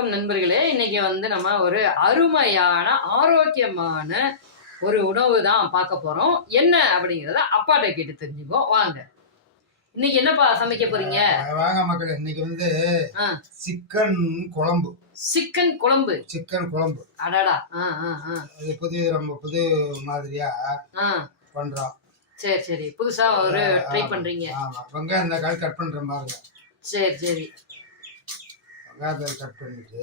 வணக்கம் நண்பர்களே. இன்னைக்கு நம்ம ஒரு அருமையான ஆரோக்கியமான ஒரு உணவு தான் பார்க்க போறோம். என்ன அப்படிங்கிறத அப்பாட்ட கேட்டு தெரிஞ்சுக்கோ வாங்க. இன்னைக்கு என்னப்பா சமைக்க போறீங்க? வாங்க மக்களே, இன்னைக்கு சிக்கன் குழம்பு. சிக்கன் குழம்பு. சிக்கன் குழம்பு. அடடா. இது புது மாதிரியா பண்றோம். சரி சரி, புதுசா ஒரு ட்ரை பண்றீங்க. ஆமா, வெங்காயம் இந்த கால் கட் பண்ற மாதிரி. சரி சரி, வெங்காயத்தை கட் பண்ணிட்டு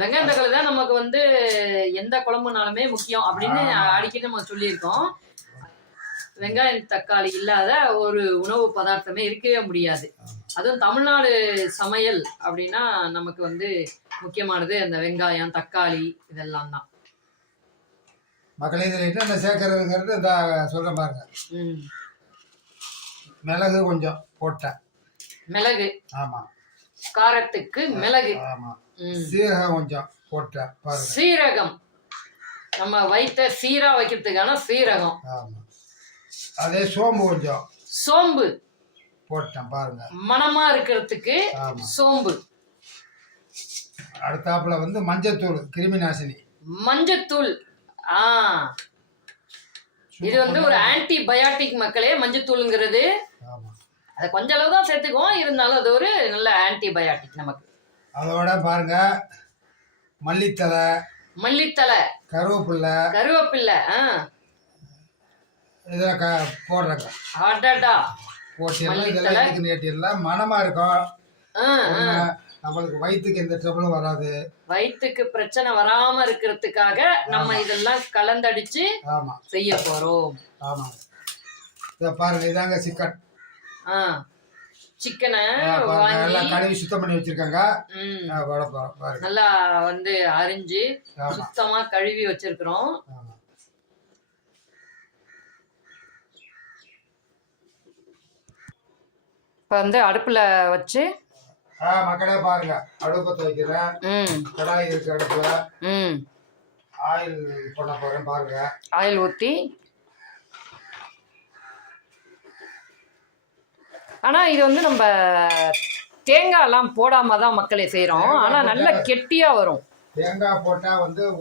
வெங்காயம் தக்காளி தான் நமக்கு எந்த குழம்புனாலுமே முக்கியம் அப்படின்னு அடிக்கடி நம்ம சொல்லியிருக்கோம். வெங்காயம் தக்காளி இல்லாத ஒரு உணவு பதார்த்தமே இருக்கவே முடியாது. அதுவும் தமிழ்நாடு சமையல் அப்படின்னா நமக்கு முக்கியமானது அந்த வெங்காயம் தக்காளி இதெல்லாம் தான். மக்களே, இதில் என்னென்ன சேர்க்கறதுங்கிறது இந்த சொல்ற பாருங்க. மிளகு கொஞ்சம் போட்டேன். மிளகு. ஆமா, காரத்துக்கு மிளகு. ஆமா. சீரகம் கொஞ்சம் போட்டேன் பாருங்க. சீரகம் நம்ம வயிற்ற சீரா வைக்கிறதுக்கான சீரகம். ஆமா. அதே சோம்பு கொஞ்சம். சோம்பு போட்டேன் பாருங்க, மணமா இருக்கிறதுக்கு சோம்பு. அடுத்தாப்புல மஞ்சத்தூள், கிருமி நாசினி. மஞ்சத்தூள். இது ஒரு ஆன்டிபயாட்டிக் மக்களே. மஞ்சத்தூளுங்கிறது அதை கொஞ்ச அளவு தான் சேர்த்துக்குவோம், இருந்தாலும் அது ஒரு நல்ல ஆன்டிபயாட்டிக் நமக்கு. அதோட பாருங்க, மல்லித்தலை. மல்லித்தலை, கருவேப்பில்லை. கருவேப்பில்லை இதெல்லாம் போடுறேங்க. அடடா. போட்டு நேட்டிடலாம். மனமா இருக்கும். நம்மளுக்கு வயிற்றுக்கு எந்த ட்ரபிளும் வராது. வயிற்றுக்கு பிரச்சனை வராம இருக்கிறதுக்காக நம்ம இதெல்லாம் கலந்தடிச்சு செய்ய போறோம். ஆமா, இத பாருங்க, இதாங்க சிக்கன். சிக்கனை கழுவி சுத்தம் பண்ணி வச்சிருக்காங்க. நல்லா அரிஞ்சு சுத்தமா கழுவி வச்சிருக்கிறோம். இப்ப அடுப்புல வச்சு மக்களே பாருங்க, அடுப்பத்தை வைக்கிறேன். கடாய் இருக்கு அடுப்புல. ஆயில் பண்ண போறேன் பாருங்க. ஆயில் ஊத்தி. ஆனா இது நம்ம தேங்காய் எல்லாம் போடாம தான் மக்களே செய்யறோம். ஆனா நல்ல கெட்டியா வரும். தேங்காய் போட்டா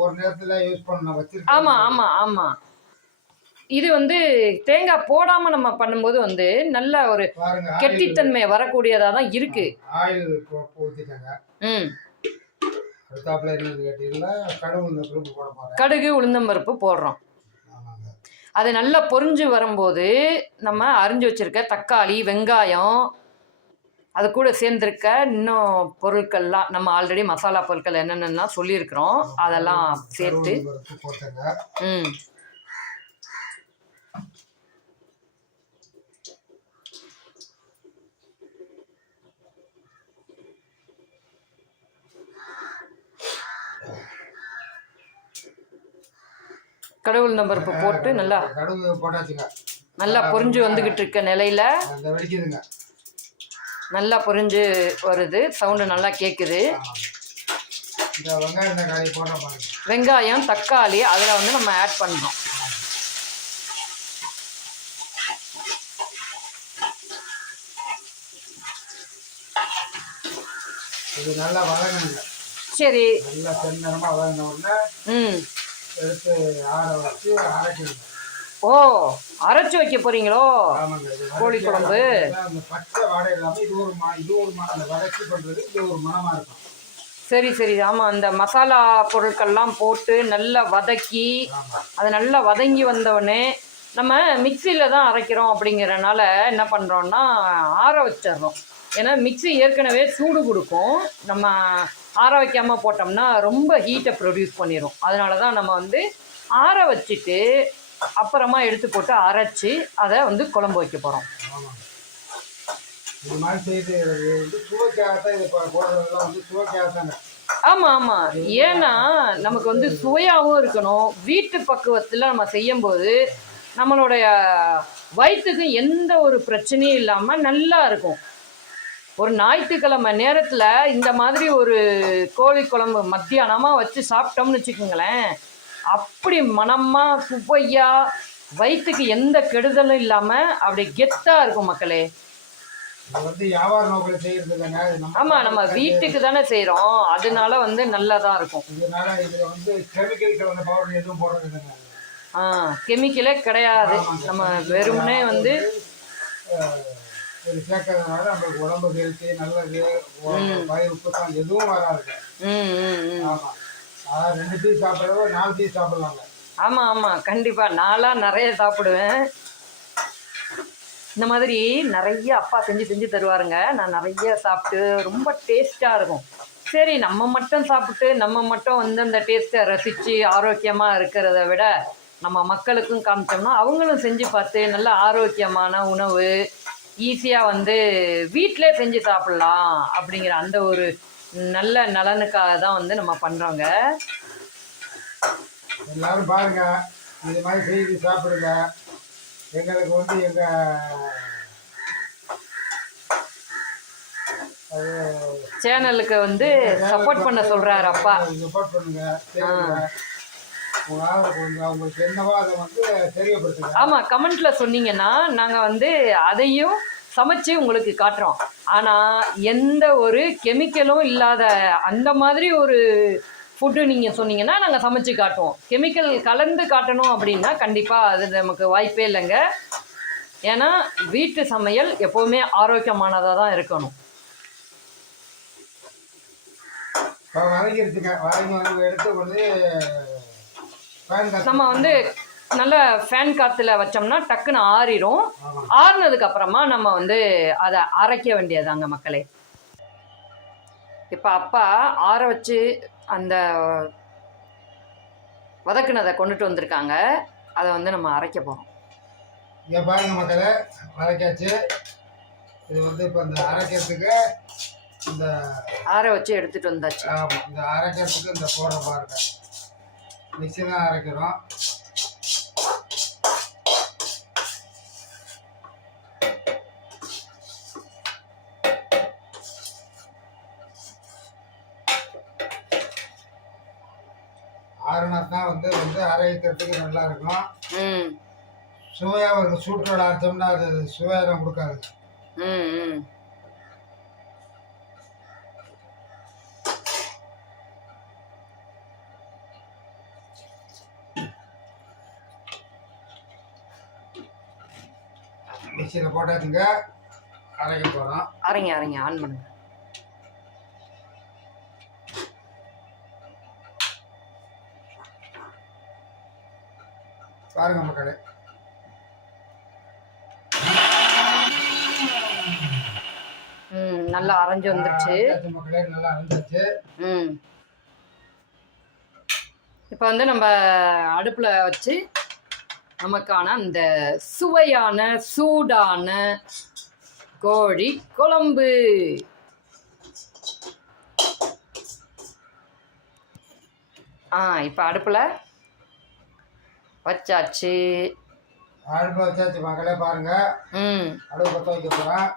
ஒரு நேரத்துல யூஸ் பண்ண வச்சிருக்கேன். ஆமா ஆமா ஆமா. இது தேங்காய் போடாம நம்ம பண்ணும்போது நல்ல ஒரு கெட்டித்தன்மை வரக்கூடியதா தான் இருக்கு. ஆயில் ஊத்திட்டாங்க. கடுகு உளுந்தம்பருப்பு போடுறோம். அது நல்லா பொரிஞ்சு வரும்போது நம்ம அரிஞ்சு வச்சிருக்க தக்காளி வெங்காயம் அது கூட சேர்ந்துருக்க இன்னும் பொருட்கள்லாம் நம்ம ஆல்ரெடி மசாலா பொருட்கள் என்னென்னா சொல்லியிருக்கிறோம், அதெல்லாம் சேர்த்து கடவுள் நம்பருப்பு போட்டு நல்லா பொரிஞ்சு வந்துகிட்டு இருக்க நிலையில நல்லா பொரிஞ்சு வருது. சவுண்டு நல்லா கேக்குது. வெங்காயம் தக்காளி அதுல நம்ம ஆட் பண்றோம். சரி, ஓ அரைச்சு வைக்க போறீங்களோ கோழி குழம்பு? சரி சரி, ஆமா. அந்த மசாலா பொருட்கள்லாம் போட்டு நல்லா வதக்கி அது நல்லா வதங்கி வந்தவுடனே நம்ம மிக்சியில தான் அரைக்கிறோம். அப்படிங்கிறனால என்ன பண்றோம்னா ஆற வச்சிடறோம். ஏன்னா மிக்சி ஏற்கனவே சூடு கொடுக்கும். நம்ம ஆற வைக்காமல் போட்டோம்னா ரொம்ப ஹீட்டை ப்ரொடியூஸ் பண்ணிடும். அதனால தான் நம்ம ஆற வச்சுட்டு அப்புறமா எடுத்து போட்டு அரைச்சி அதை குழம்பு வைக்க போகிறோம். ஆமாம் ஆமாம். ஏன்னா நமக்கு சுவையாகவும் இருக்கணும். வீட்டு பக்குவத்தில் நம்ம செய்யும்போது நம்மளுடைய வயிற்றுக்கு எந்த ஒரு பிரச்சனையும் இல்லாமல் நல்லா இருக்கும். ஒரு ஞாயிற்றுக்கிழமை நேரத்தில் இந்த மாதிரி ஒரு கோழி குழம்பு மத்தியானமாக வச்சு சாப்பிட்டோம்னு வச்சுக்கோங்களேன், அப்படி மனமாக சுவையாக வயிற்றுக்கு எந்த கெடுதலும் இல்லாமல் அப்படி கெத்தாக இருக்கும் மக்களே. இது வந்து வியாபார நோக்கில் செய்யறது இல்லைங்க. இது ஆமா, நம்ம வீட்டுக்கு தானே செய்றோம், அதனால வந்து நல்லதா இருக்கும். இதனால இதுல வந்து கெமிக்கல் கலந்த பவுடர் எதுவும் போடுறது இல்லைங்க. கெமிக்கலே கிடையாது. ஆமாங்க. நம்ம chemical வெறுமனே இல்லாம வந்து இது சேர்க்கறதுனால நம்மளுக்கு உடம்பு ஹெல்த்தி நல்லது. வயிறு உப்புத்தான் எதுவும் வராதுங்க. ம் ம் ம் ஆமா. அதாவது 2 பீஸ் சாப்பிட்றத 4 பீஸ் சாப்பிடலாங்க. ஆமா ஆமா, கண்டிப்பா. நான்லாம் நிறைய சாப்பிடுவேன். இந்த மாதிரி நிறைய அப்பா செஞ்சு செஞ்சு தருவாருங்க. நான் நிறைய சாப்பிட்டு ரொம்ப டேஸ்டா இருக்கும். சரி, நம்ம மட்டும் சாப்பிட்டு நம்ம மட்டும் வந்து அந்த டேஸ்ட்டை ரசித்து ஆரோக்கியமாக இருக்கிறத விட நம்ம மக்களுக்கும் காமிச்சோம்னா அவங்களும் செஞ்சு பார்த்து நல்ல ஆரோக்கியமான உணவு ஈஸியாக வந்து வீட்டிலே செஞ்சு சாப்பிட்லாம் அப்படிங்கிற அந்த ஒரு நல்ல நலனுக்காக தான் வந்து நம்ம பண்ணுறோங்க. எல்லாரும் பாருங்க, இது மாதிரி செய்து சாப்பிடுங்க. எங்களுக்கு வந்து எங்க சேனலுக்கு வந்து சப்போர்ட் பண்ண சொல்கிறாரு அப்பா. சப்போர்ட் பண்ணுங்க, சேருங்க. உங்க ஆதரவு கொடுங்க. உங்களுக்கு என்னவோ அதை வந்து தெரியப்படுத்துங்க. ஆமாம், கமெண்ட்டில் சொன்னீங்கன்னா நாங்கள் வந்து அதையும் சமைச்சு உங்களுக்கு காட்டுறோம். ஆனால் எந்த ஒரு கெமிக்கலும் இல்லாத அந்த மாதிரி ஒரு ஃபுட்டு நீங்கள் சொன்னீங்கன்னா நாங்கள் சமைச்சு காட்டுவோம். கெமிக்கல் கலந்து காட்டணும் அப்படின்னா கண்டிப்பாக அது நமக்கு வாய்ப்பே இல்லைங்க. ஏன்னா வீட்டு சமையல் எப்போவுமே ஆரோக்கியமானதாக தான் இருக்கணும். வதங்கிடுச்சுங்க. வதங்கி எடுத்து வந்து நம்ம வந்து நல்ல ஃபேன் காற்றுல வச்சோம்னா டக்குன்னு ஆறிடும். ஆறுனதுக்கு அப்புறமா நம்ம வந்து அதை அரைக்க வேண்டியதாங்க மக்களே. இப்போ அப்பா ஆற வச்சு அந்த வதக்குனதை கொண்டுட்டு வந்திருக்காங்க. அதை வந்து நம்ம அரைக்க போகிறோம். இங்கே பாருங்க மக்களே, வதக்காச்சு. இது வந்து இப்போ இந்த அரைக்கிறதுக்கு இந்த ஆற வச்சு எடுத்துகிட்டு வந்தாச்சு. ஆமாம், இந்த அரைக்கிறதுக்கு இந்த போட பாருங்க, மிக்ஸி தான் அரைக்கிறோம். ஆறுனா தான் வந்து வந்து அரைக்கிறதுக்கு நல்லா இருக்கும். சுவையாக இருக்கும். சூட்டோட அரைச்சோம்னா அது சுவையாக கொடுக்காது. மிக்சியில் போட்டாச்சுங்க, அரைக்க போகிறோம். அரைங்க அரைங்க, ஆன் பண்ணுங்க. பாருங்க மக்களே, நல்லா அரைஞ்சு வந்துருச்சு மக்களே, நல்லா அரைஞ்சாச்சு. இப்போ வந்து நம்ம அடுப்பில் வச்சு நமக்கான அந்த சுவையான சூடான கோழி குழம்பு இப்போ அடுப்பில் வச்சாச்சு. அடுப்பு வச்சாச்சு மக்களே. பாருங்க, அடுப்பு பற்ற வைக்க போகிறேன்.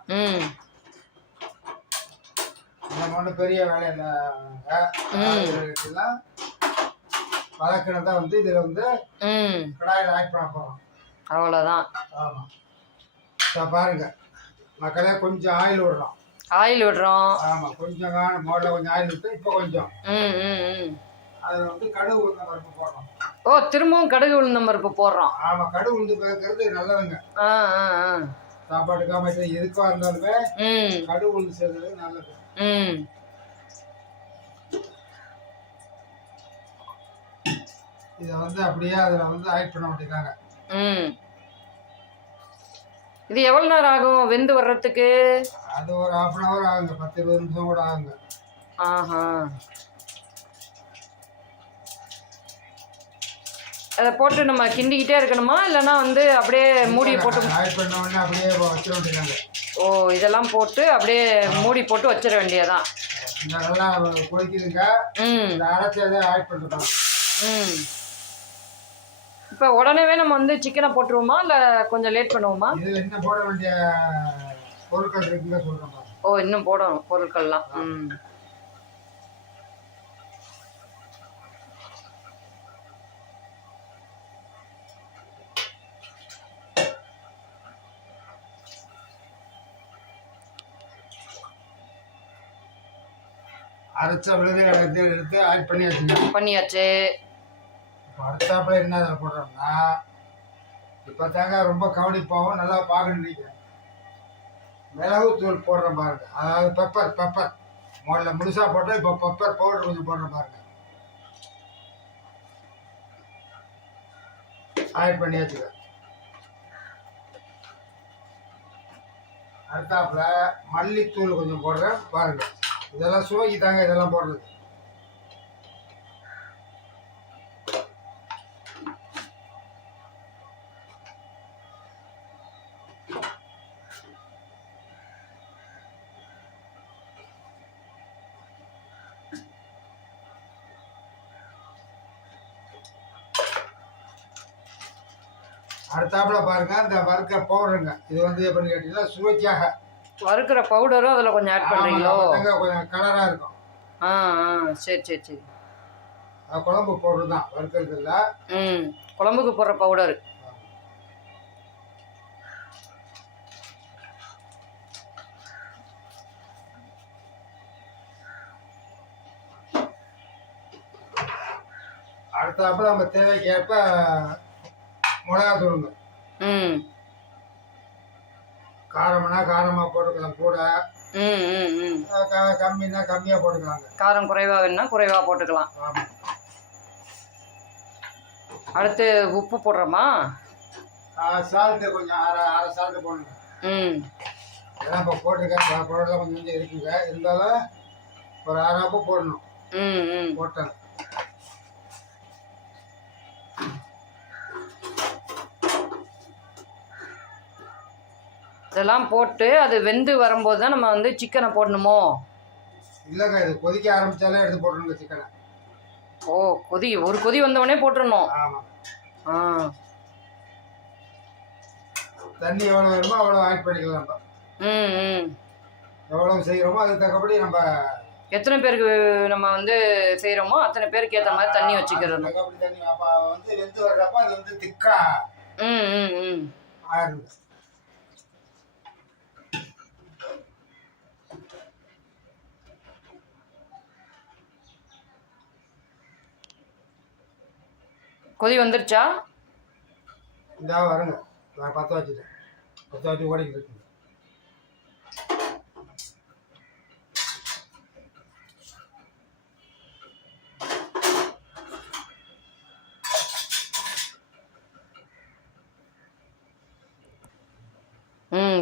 நம்ம ஒன்றும் பெரிய வேலை இல்லைங்க. வதக்கினதை வந்து இதில் வந்து கடாயில் ஆட் பண்ண போகிறோம். அவ்வளோதான். ஆமாம். இப்போ பாருங்க மக்களே, கொஞ்சம் ஆயில் விடுறோம். ஆயில் விடுறோம். ஆமாம், கொஞ்சம் முதல்ல கொஞ்சம் ஆயில் விட்டு இப்போ கொஞ்சம் அதில் வந்து கடுகு உளுந்தம் பருப்பு போடுறோம். ஓ, திரும்பவும் கடுகு உளுந்தம் பருப்பு போடுறோம். ஆமாம், கடுகு உளுந்து பருக்கிறது நல்லதுங்க. சாப்பாட்டுக்கு அமைச்சர் எதுக்காக இருந்தாலுமே கடுகு உளுந்து சேர்க்கிறது நல்லது. இதை வந்து அப்படியே அதில் வந்து ஆட் பண்ண வேண்டியதாங்க. இது எவ்வளோ நேரம் ஆகும் வெந்து வர்றதுக்கு? அது ஒரு 1/2 hour ஆகுங்க, 10-20 நிமிஷம் கூட ஆகுங்க. அதை போட்டு நம்ம கிண்டிக்கிட்டே இருக்கணுமா, இல்லைன்னா வந்து அப்படியே மூடி போட்டு ஆட் பண்ண உடனே அப்படியே வச்சிட வேண்டியதாங்க. ஓ, இதெல்லாம் போட்டு அப்படியே மூடி போட்டு வச்சிட வேண்டியதான். நல்லா கொதிக்குதுங்க. இந்த அரைச்சதை ஆட் பண்ணுறோம். இப்போ உடனே நம்ம வந்து சிக்கனை போட்டுருவோமா, இல்லை கொஞ்சம் லேட் பண்ணுவோமா? இதில் இன்னும் போட வேண்டிய பொருட்கள் இருக்குங்க, சொல்கிறோம். ஓ, இன்னும் போடணும் பொருட்கள்லாம். அரைச்ச விழுது எடுத்து ஆட் பண்ணியாச்சு. இப்போ அடுத்தாப்புல என்ன அதில் போடுறோம்னா, இப்போ தாங்க ரொம்ப கவனிப்பாகவும் நல்லா பார்க்கணும். நீங்கள் மிளகு தூள் போடுறோம் பாருங்க, அதாவது பெப்பர் முதல்ல முழுசாக போட்டால் இப்போ பெப்பர் பவுடர் கொஞ்சம் போடுற பாருங்க. ஆட் பண்ணியாச்சுங்க. அடுத்தாப்புல மல்லித்தூள் கொஞ்சம் போடுறேன் பாருங்க. இதெல்லாம் சுவைக்கு தாங்க இதெல்லாம் போடுறது. அடுத்தாப்புல பாருங்க இந்த வறுக்கிற பவுடருங்க. இது வந்து எப்படின்னு கேட்டீங்கன்னா சுவைக்காக வறுக்கிற பவுடரும் அதில் கொஞ்சம் ஆட் பண்ணுறீங்களோ? கொஞ்சம் கலராக இருக்கும். சரி. குழம்பு பவுடர் தான், வறுக்கிறது இல்லை. குழம்புக்கு போடுற பவுடர். அடுத்தாப்புல நம்ம தேவைக்கேற்ப மிளகா தூளுங்க. காரம்னா காரமாக போட்டுக்கலாம், கூட கம்மின்னா கம்மியாக போட்டுக்கலாங்க. காரம் குறைவாக வேணும்னா குறைவாக போட்டுக்கலாம். ஆமாம். அடுத்து உப்பு போடுறோமா? சால்ட்டு கொஞ்சம் அரை சால்ட்டு போடணுங்க. ஏன்னா இப்போ போட்டிருக்கேன், பொருளெல்லாம் கொஞ்சம் இருக்குங்க. இருந்தாலும் ஒரு 1/2 கப்பு போடணும். போட்டேன். இதெல்லாம் போட்டு அது வெந்து வரும்போது தான் நம்ம வந்து சிக்கனை போடணுமோ? இல்லைங்க, இது கொதிக்க ஆரம்பித்தாலே எடுத்து போட்டுருங்க சிக்கனை. ஒரு கொதி வந்தவொடனே போட்டுடணும். ஆமாம். தண்ணி எவ்வளோ வேணுமோ அவ்வளோ ஆட் பண்ணிக்கலாம். எவ்வளோ செய்கிறோமோ அதுக்கு தக்கபடி நம்ம எத்தனை பேருக்கு நம்ம வந்து செய்கிறோமோ அத்தனை பேருக்கு ஏற்ற மாதிரி தண்ணி வச்சுக்கிறோம். தண்ணி அப்போ வந்து வெந்து வர்றப்ப அது வந்து திக்கா ஆயிடுது. கொதி வந்துருச்சா? இந்த வருங்க, நான் 10 வச்சுட்டேன். 10 வச்சு ஓடிக்கிட்டு இருக்குங்க.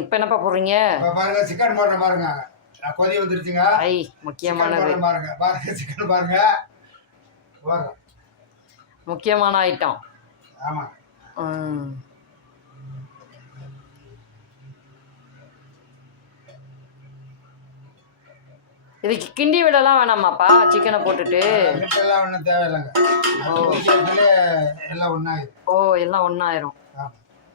இப்போ என்னப்பா போடுறீங்க? பாருங்க சிக்கன் போடுற பாருங்க. கொதி வந்துருச்சுங்க. முக்கியமானது பாருங்க சிக்கன் பாருங்க. முக்கியமான ஐட்டம். ஆமாம். இதுக்கு கிண்டி விடலாம் வேணாமாப்பா? சிக்கனை போட்டுட்டு எல்லாம் ஒன்றும் தேவையில்லைங்க. எல்லாம் ஒன்றாயிரும். எல்லாம் ஒன்றாயிரும்.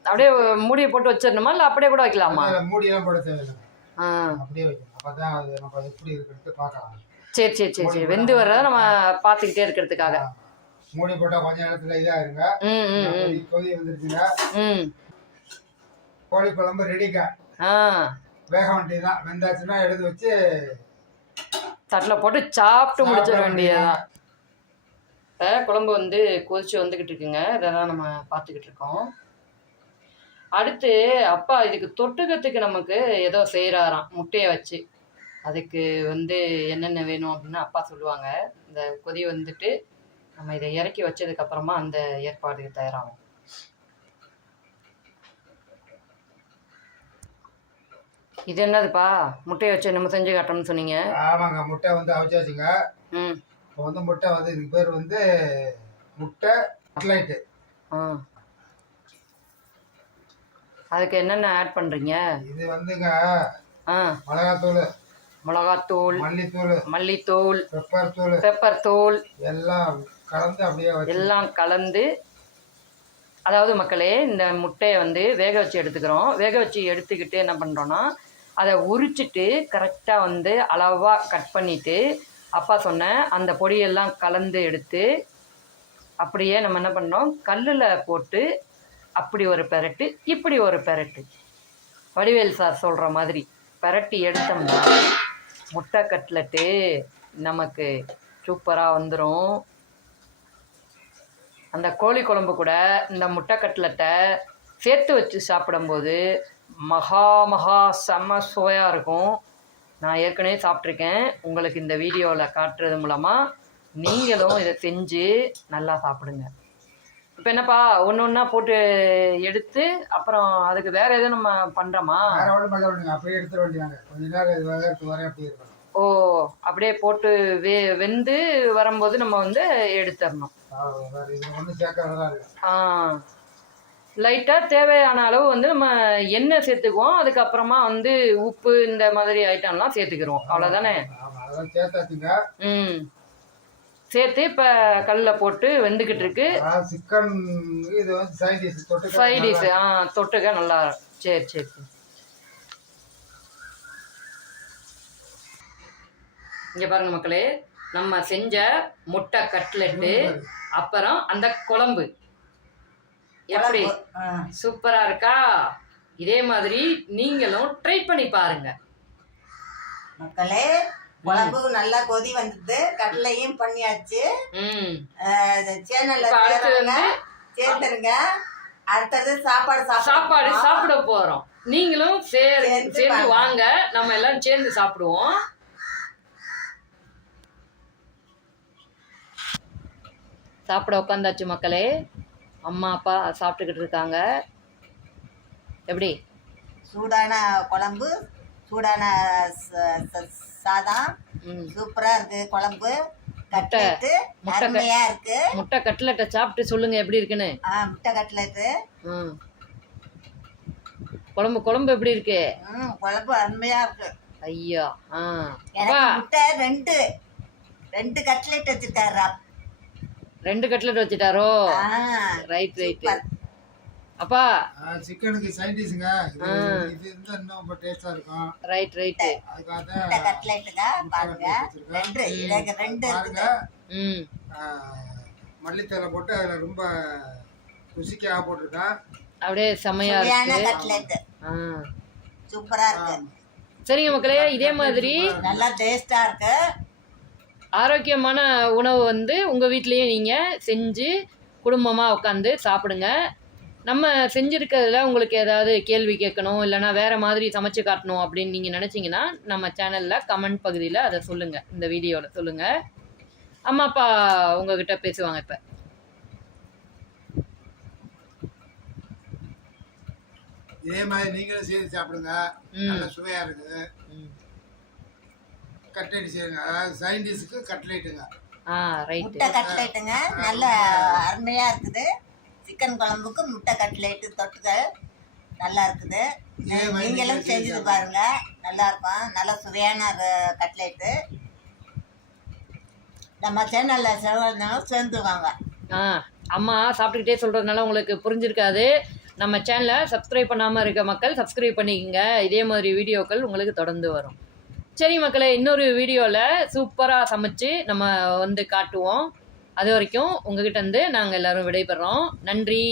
அப்படியே மூடியை போட்டு வச்சிடணுமா இல்லை அப்படியே கூட வைக்கலாமா? மூடியெல்லாம் போட தேவையில்லைங்க, அப்படியே வைக்கணும். அப்போ தான் அது நம்ம எப்படி இருக்கிறது பார்க்கலாம். சரி. வெந்து வர்றத நம்ம பார்த்துக்கிட்டே இருக்கிறதுக்காக மூடி போட்டால் கொஞ்சம் நேரத்தில் இதாகிருங்க. கொதி வந்துருச்சுங்க. கோழி குழம்பு ரெடிங்க. வேக வேண்டியதுதான். வெந்தாச்சுன்னா எடுத்து வச்சு தட்டில் போட்டு சாப்பிட்டு முடிச்சிட வேண்டியதுதான். இப்போ குழம்பு வந்து கொதிச்சு வந்துக்கிட்டு இருக்குங்க. இதெல்லாம் நம்ம பார்த்துக்கிட்டு இருக்கோம். அடுத்து அப்பா இதுக்கு தொட்டுக்கிறதுக்கு நமக்கு ஏதோ செய்கிறாராம் முட்டையை வச்சு. அதுக்கு வந்து என்னென்ன வேணும் அப்படின்னு அப்பா சொல்லுவாங்க. இந்த கொதி வந்துட்டு நம்ம இதை இறக்கி வச்சதுக்கப்புறமா அந்த ஏற்பாடு தயாராகும். இது என்னதுப்பா? முட்டையை வச்சு நம்ம செஞ்சு காட்டணும்னு சொன்னீங்க. ஆமாங்க, முட்டை வந்து அவிச்சாச்சுங்க. இப்போ வந்து முட்டை வந்து இதுக்கு பேர் வந்து முட்டை கட்லைட்டு. அதுக்கு என்னென்ன ஆட் பண்ணுறீங்க? இது வந்துங்க மிளகாத்தூள், மல்லித்தூள், பெப்பர் தூள் எல்லாம் கலந்து எல்லாம் கலந்து, அதாவது மக்களே இந்த முட்டையை வந்து வேக வச்சு எடுத்துக்கிறோம். வேக வச்சு எடுத்துக்கிட்டு என்ன பண்ணுறோன்னா அதை உரிச்சிட்டு கரெக்டாக வந்து அளவாக கட் பண்ணிவிட்டு அப்பா சொன்ன அந்த பொடியெல்லாம் கலந்து எடுத்து அப்படியே நம்ம என்ன பண்ணோம், கல்லில் போட்டு அப்படி ஒரு பெரட்டு இப்படி ஒரு பெரட்டு, வடிவேல் சார் சொல்கிற மாதிரி பெரட்டி எடுத்தோம்னா முட்டை கட்லெட்டு நமக்கு சூப்பராக வந்துடும். அந்த கோழி குழம்பு கூட இந்த முட்டை கட்லெட்டை சேர்த்து வச்சு சாப்பிடும்போது மகா செம்ம சுவையாக இருக்கும். நான் ஏற்கனவே சாப்பிட்ருக்கேன். உங்களுக்கு இந்த வீடியோவில் காட்டுறது மூலமாக நீங்களும் இதை செஞ்சு நல்லா சாப்பிடுங்க. இப்போ என்னப்பா ஒன்று ஒன்றா போட்டு எடுத்து அப்புறம் அதுக்கு வேறு எதுவும் நம்ம பண்ணுறோமா? வேறு ஒன்றும் பண்ண வேண்டியங்க, அப்படியே எடுத்துட வேண்டியாங்க. கொஞ்ச நேரம் இது வேகத்து வர அப்படியே இருக்கணும். ஓ, அப்படியே போட்டு வெந்து வரும்போது நம்ம வந்து எடுத்துடணும். வேறு இது ஒன்றும் சேர்க்கறதா இல்லை. லைட்டாக தேவையான அளவு வந்து நம்ம எண்ணெய் சேர்த்துக்குவோம். அதுக்கப்புறமா வந்து உப்பு இந்த மாதிரி ஐட்டம்லாம் சேர்த்துக்கிறோம். அவ்வளோதானே? அதெல்லாம் சேர்த்தாச்சுங்க. சேர்த்து இப்போ கல்லில் போட்டு வெந்துக்கிட்டு இருக்கு. சிக்கன் இது வந்து சைட் டிஷ் தொட்டுக்க. சைட் டிஷ் தொட்டுக்க நல்லா. சரி சரி சரி. இங்கே பாருங்க மக்களே, நம்ம செஞ்ச முட்டை கட்லெட்டு அப்புறம் அந்த குழம்பு எப்படி சூப்பரா இருக்கா? இதே மாதிரி நீங்களும் ட்ரை பண்ணி பாருங்க மக்களே. குழம்பு நல்லா கொதி வந்தது, கடலையும் பண்ணியாச்சு. சேனல்ல சேர்த்துருங்க. அடுத்தது சாப்பாடு சாப்பிட போறோம். நீங்களும் சேர்ந்து வாங்க, நம்ம எல்லாம் சேர்ந்து சாப்பிடுவோம். சாப்பிட உட்காந்தாச்சு மக்களே. அம்மா அப்பா சாப்பிட்டுக்கிட்டு இருக்காங்க. எப்படி? சூடான குழம்பு, சூடான சாதம், சூப்பரா இருக்கு. குழம்பு கட்லெட்டு அருமையா இருக்கு. முட்டை கட்லெட்டை சாப்பிட்டு சொல்லுங்க எப்படி இருக்குன்னு. முட்டை கட்லெட்டு குழம்பு எப்படி இருக்கு? குழம்பு அருமையா இருக்கு. ஐயா முட்டை ரெண்டு கட்லெட் வச்சுட்டாரா? 2 கட்லெட் வச்சுட்டாரோ? ரைட். அப்பா சிக்கனுக்கு சைட் டிஷ்ங்க. இது இருந்தா இன்னும் ரொம்ப டேஸ்டா இருக்கும். ரைட். முட்டை கட்லெட்டுங்க பாருங்க. ரெண்டு பாருங்க. மல்லித்தலை போட்டு அதுல ரொம்ப ருசிக்காக போட்டிருக்கேன். அப்படியே செமையா இருக்கு. கட்லெட் சூப்பரா இருக்கு. சரிங்க மக்களே, இதே மாதிரி நல்லா டேஸ்டா இருக்கு. ஆரோக்கியமான உணவு வந்து உங்கள் வீட்லேயும் நீங்கள் செஞ்சு குடும்பமாக உட்காந்து சாப்பிடுங்க. நம்ம செஞ்சுருக்கிறதுல உங்களுக்கு ஏதாவது கேள்வி கேட்கணும், இல்லைனா வேறு மாதிரி சமைச்சு காட்டணும் அப்படின்னு நீங்கள் நினச்சிங்கன்னா நம்ம சேனலில் கமெண்ட் பகுதியில் அதை சொல்லுங்கள். இந்த வீடியோவில் சொல்லுங்கள். அம்மா அப்பா உங்ககிட்ட பேசுவாங்க. இப்போ இதே மாதிரி நீங்களும் செய்து சாப்பிடுங்க. நல்ல சுவையாக இருக்குது. கட்லெட் செய்யுங்க. அதாவது சைட் டிஷ்க்கு கட்லெட்டுங்க. முட்டை கட்லெட்டுங்க நல்ல அருமையா இருக்குது. சிக்கன் குழம்புக்கு முட்டை கட்லெட்டு தொட்டுக்க நல்லா இருக்குது. நீங்களும் செஞ்சு பாருங்க, நல்லா இருக்கும். நல்ல சுவையான கட்லெட்டு. நம்ம சேனல்ல சேர்ந்துவாங்க. அம்மா சாப்பிட்டுக்கிட்டே சொல்றதுனால உங்களுக்கு புரிஞ்சிருக்காது. நம்ம சேனலை சப்ஸ்கிரைப் பண்ணாமல் இருக்க மக்கள் சப்ஸ்கிரைப் பண்ணிக்கங்க. இதே மாதிரி வீடியோக்கள் உங்களுக்கு தொடர்ந்து வரும். சரி மக்களே, இன்னொரு வீடியோவில் சூப்பராக சமைச்சு நம்ம வந்து காட்டுவோம். அது வரைக்கும் உங்ககிட்ட இருந்து நாங்கள் எல்லோரும் விடைபெறோம். நன்றி.